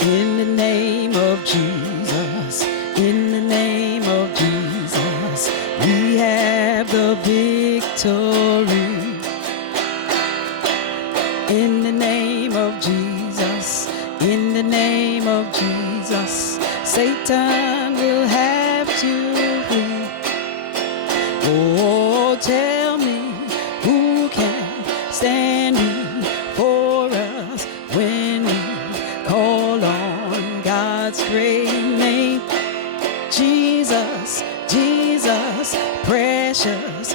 In the name of Jesus, in the name of Jesus, we have the victory. In the name of Jesus, in the name of Jesus, Satan will have to flee. Oh, tell me who can stand before us when we call on God's great name. Jesus, Jesus, precious